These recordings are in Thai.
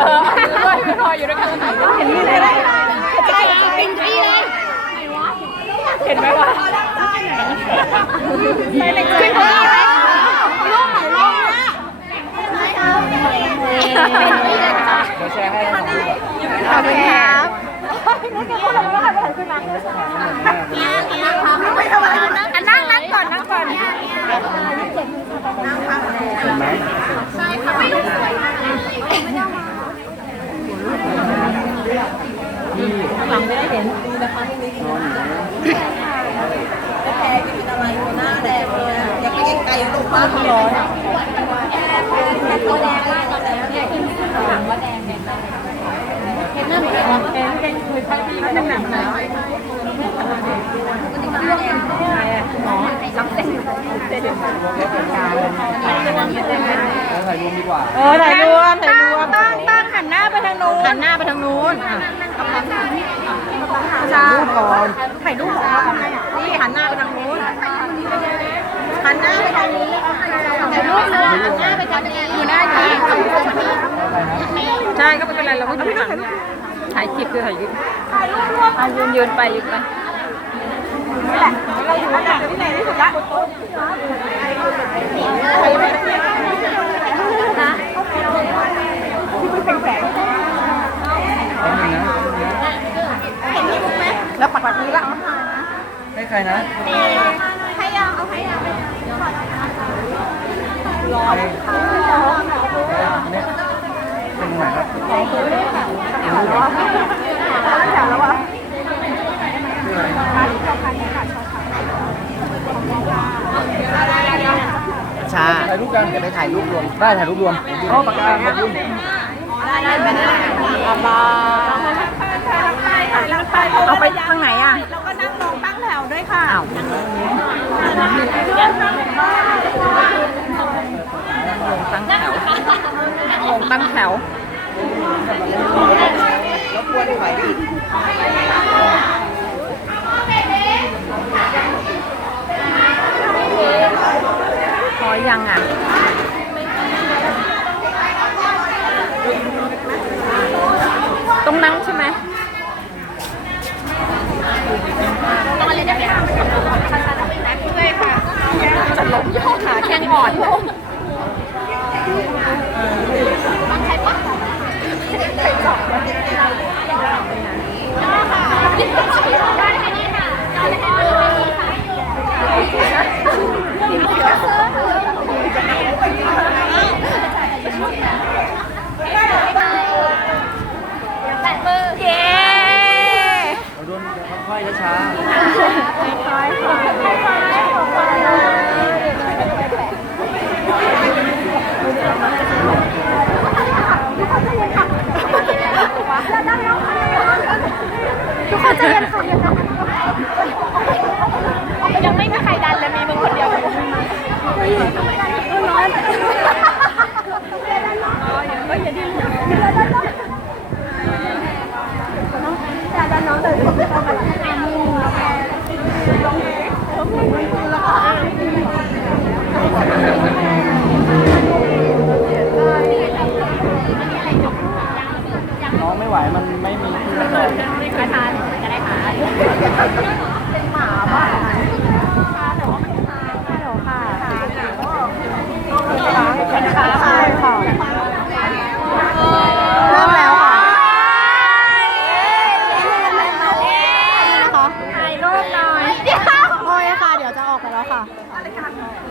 อก็ยังดีวะเออไม่พออยู่ด้วยกันถ่ายรูปเห็นมือเลยนะใช่เป็นที่เลยเห็นไหมวะเป็นที่เลยลูกของลูกนะเป็นที่เลยค่ะเดี๋ยวแชร์ให้ของดูก่อนขอบคุณครับไม่ทำอะไรนะ อะนั่งนั่งก่อนนั่งก่อน เห็นไหม ใช่ค่ะไม่รู้สวยมากเลยไม่ได้มา ที่ หลังไม่ได้เห็น นอนอยู่นะ ยังไม่ยังไกลลูกบ้านร้อน ตัวแดงมากตอนนี้เนี่ยกินถามว่าแดงเนี่ยเห็นหน้าเหมือนกัน เห็นเป็นคุยพักที่มันหนักนะอ๋อจำเส้นเส้น แล้ว ถ่ายรวมดีกว่าเออถ่ายรวมถ่ายรวมตั้งตั้งหันหน้าไปทางนู้นหันหน้าไปทางนู้นอะถ่ายรูปก่อนถ่ายรูปของเราทำไงอะนี่หันหน้าไปทางนู้นหันหน้าไปทางนี้แต่รูปเลยหันหน้าไปทางนี้อยู่หน้าทีอะไรนะใช่ก็ไม่เป็นไรเราก็อยู่หลังถ่ายคลิปคือถ่ายคลิปเอายืนยืนไปยืนไป นี่แหละเราอยู่ระดับที่ไหนที่สุดละนะ แป๊บนึงนะ แล้วปัดปัดนี้ละ ให้ใครนะ ให้ยังเอาให้ยัง รอเนี่ยเป็นตรงไหนครับชื่ออะไร ชา ถ่ายรูปกัน จะไปถ่ายรูปรวม ได้ถ่ายรูปรวมโอ้ปากกาขอบคุณเอาไปทางไหนอะเราก็นั่งลงตั้งแถวด้วยค่ะอ้าวลงตั้งแถวลงตั้งแถวรบกวนถอยอีกพอยังอะ ต้องนั่งใช่ไหม ต้องอะไรได้ไหมคะด้วยค่ะ จะล้มย่อขาแข้งอ่อนล้ม ต้องใช้ปะได้ค่ะนี่ค่ะได้ค่ะแปดมือ เย้ เราโดน ค่อ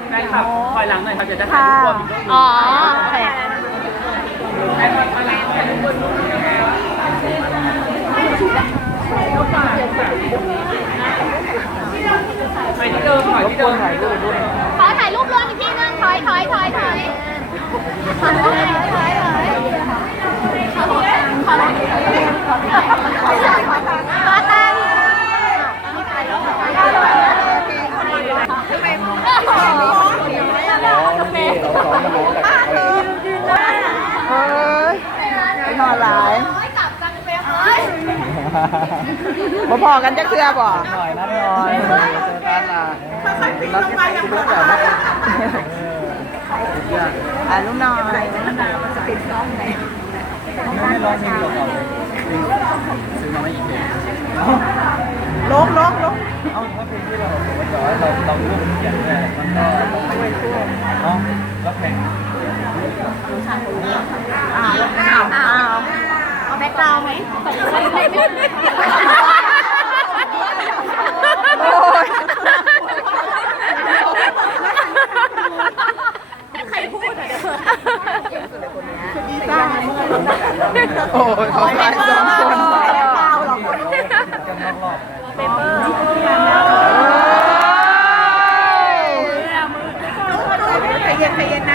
แฟนคลับคอยหลังหน่อยครับเดี๋ยวจะถ่ายรูปรวมอีกรูปหนึ่งอ๋อโอเคแฟนคลับคอยหลังถ่ายรูปรวมรูปหนึ่งแล้วไปที่เดิมหน่อยที่เดิมถ่ายรูปด้วยขอถ่ายรูปรวมอีกทีนึงถอยถอยถอยถอยถอยถอยถอยขอตังค์ขอตังค์ขอตังค์ขอตังค์ Oh. หลายกลับจังเลยเฮ้ยมาพอกันจะเคลือบ่หน่อยนะพี่ออยเจอกันนะรักที่รักใหญ่มากสุดยอดอะลูกน้อยไม่ให้ร้องเพลงเก่าๆเลยซื้อมาไม่อีกเพลงลงลงลงเอ้าถ้าเพลงที่เราบอกว่าเราเราร่วมเขียนเนี่ยมันก็ต้องไม่ช่วยเนาะแล้วเพลง อ้าวอ้าวอ้าวเอาแบ็คกราวด์ไหมโอ้ยใครพูดอะเดี๋ยวโอ้ยขอไปสองคนกันนอกรอบใจเย็นใจเย็นนะ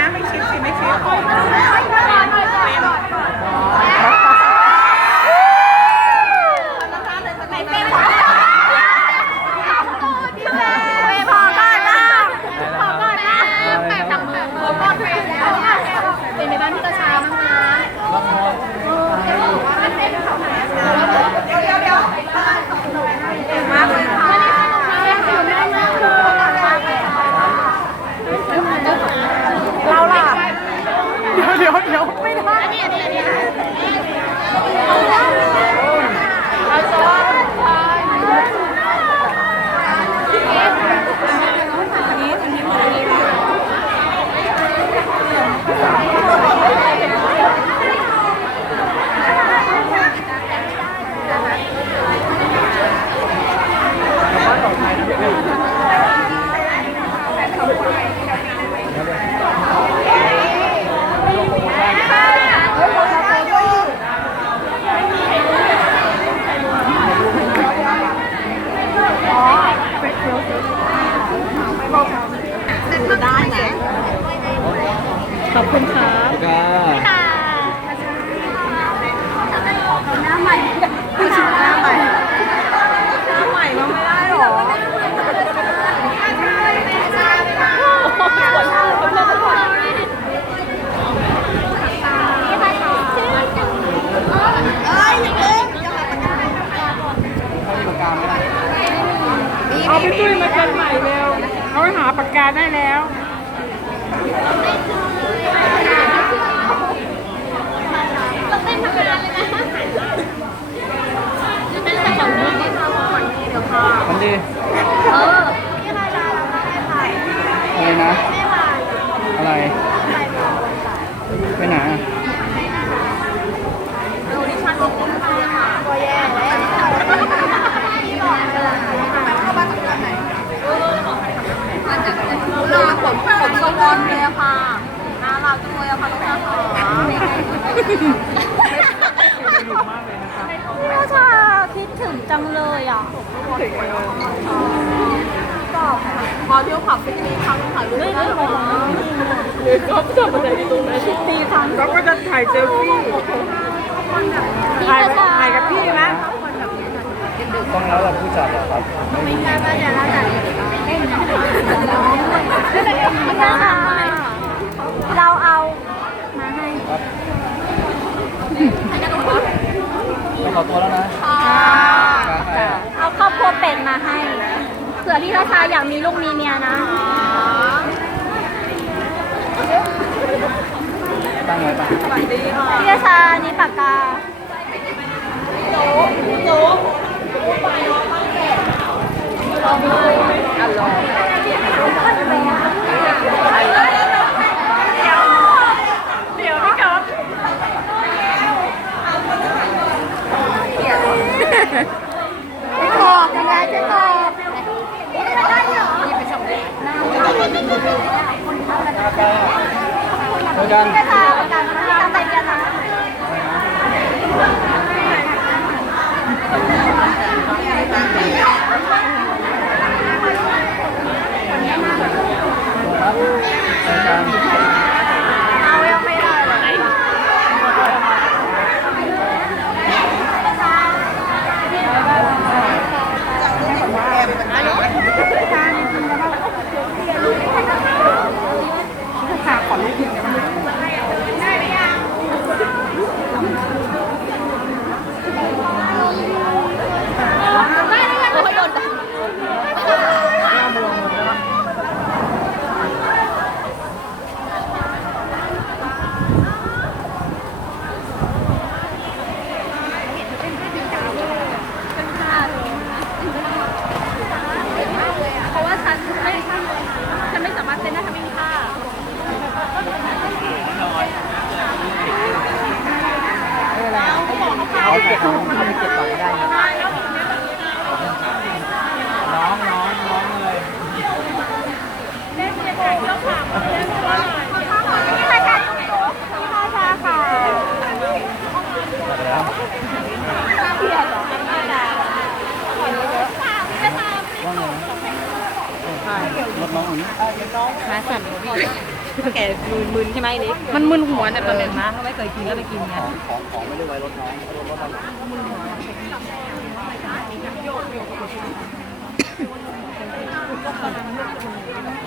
เอาไปตู้มาเจนใหม่เร็ว เอาไปหาปากกาได้แล้วมันดีเออไม่มาจากร้านได้ค่ะไรนะ อะไร ไปไหนอะ ตัวแย่ ค่ะน่ารักจังเลยอะค่ะน้องสาวพี่ชาคิดถึงจังเลยอะพอเที่ยวผับไปทีครั้งถ่ายรูปได้เลยหรือก็จะมาไหนตรงไหนที่ตีทางก็จะถ่ายเซลฟี่ถ่ายถ่ายกับพี่นะต้องแล้วแต่ผู้จัดเหรอครับไม่ใช่ว่าจะเราจัดเรา อยากมีลูกมีเมียนะ ตั้งไะพี่ชานี่ปากกาโจ๊กโจ๊กไปน้องตั้งแต่เอไปอรอ น้องอย่างนี้ขาสั่นพี่แกมึนมึนใช่ไหมนี่มันมึนหัวแต่ตอนเด็กนะเขาไม่เคยกินก็ไปกินไงของของของไม่ได้ไว้รถน้องรถรถเรา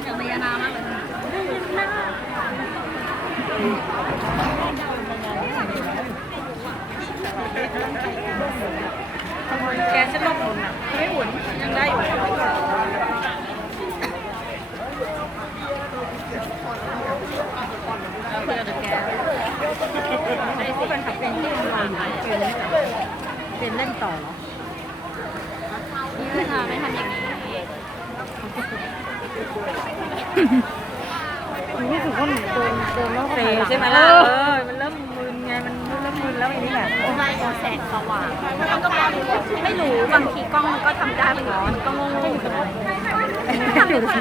อย่างระยะนามากเลยแกเส้นรอบหมุนอะไม่หมุนยังได้อยู่เพื่อนกับแกไอ้ที่เป็นขับเป็นที่มันวางเป็นเป็นเล่นต่อเหรอ นี่คือทำไม่ทำอย่างนี้ รู้สึกว่าหนูโดนโดนแล้วเซใช่ไหมล่ะเออมันเริ่มมึนไงมันเริ่มมึนแล้วอย่างนี้แหละ ไม่แสงสว่างไม่รู้บางทีกล้องมันก็ทำได้บางทีมันก็งงๆ อยู่ที่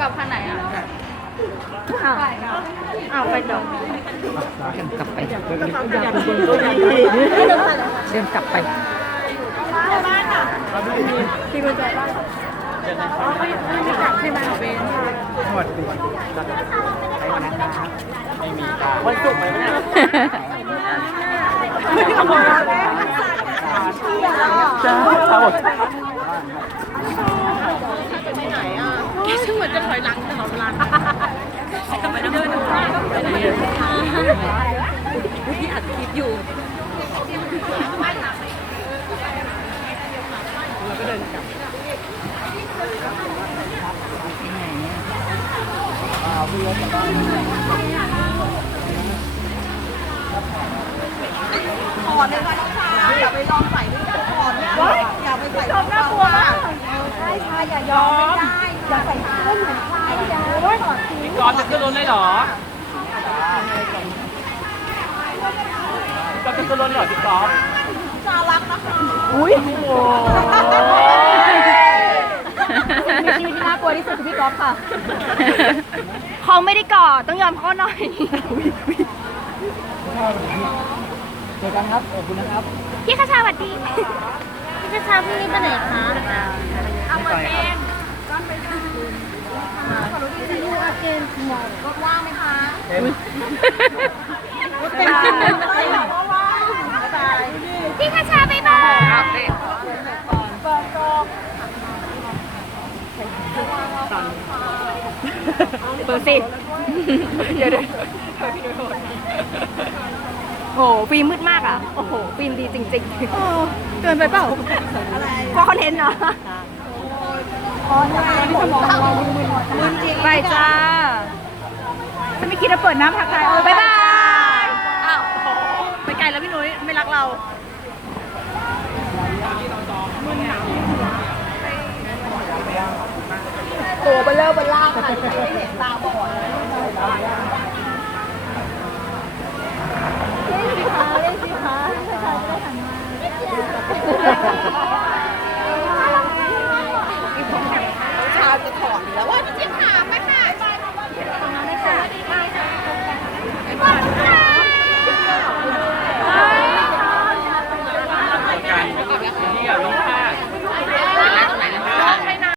กลับคันไหนอะอ้าวอ้าวไปดอกกลับไปเดินกลับไปที่กุญแจบ้านอ๋อไม่ไม่กลับใช่ไหมเบนหมดปีไม่มีวันศุกร์ไปไหมเนี่ยจ้าทั้งหมด เหมือนจะถอยหลังตลอดเวลาทำไมต้องเดินไปไหนที่อัดคลิปอยู่ถอดเลยค่ะน้องชายอย่าไปลองใส่ด้วยกันถอดเนี่ยอย่าไปใส่ของเราอะใช่ใช่อย่ายอมไม่ได้ อย่าใส่เสื้อเหมือนใครอย่าถอดทิ้งก่อนจะขึ้นรถเลยเหรอก็ขึ้นรถเหรอพี่กอล์ฟน่ารักนะคะอุ้ยมีชีวิตที่น่ากลัวที่สุดคือพี่ก๊อฟค่ะ เขาไม่ได้กอดต้องยอมเขาหน่อย เจอกันครับ ขอบคุณนะครับ พี่คชาสวัสดี พี่คชาพรุ่งนี้ไปไหนคะ เอาหมดเอง ดูอาเกนหมอก็ว่างไหมคะเต็มเต็มเลยไม่ได้บอกว่าว่างพี่คชาบ๊ายบายเปิดสิเดี๋ยวเดี๋ยวโหฟิล์มมืดมากอะ โอ้โห ฟิล์มดีจริงๆเกินไปเปล่ากลัวคอนเทนต์เหรอ ไปจ้าฉันไม่คิดจะเปิดน้ำผักไทยบ๊ายบายอ้าวไปไกลแล้วพี่นุ้ยไม่รักเราตัวเบลเลอร์เบลล่าค่ะไม่เห็นตาบอดเล่นสิคะเล่นสิคะใครจะได้หันมา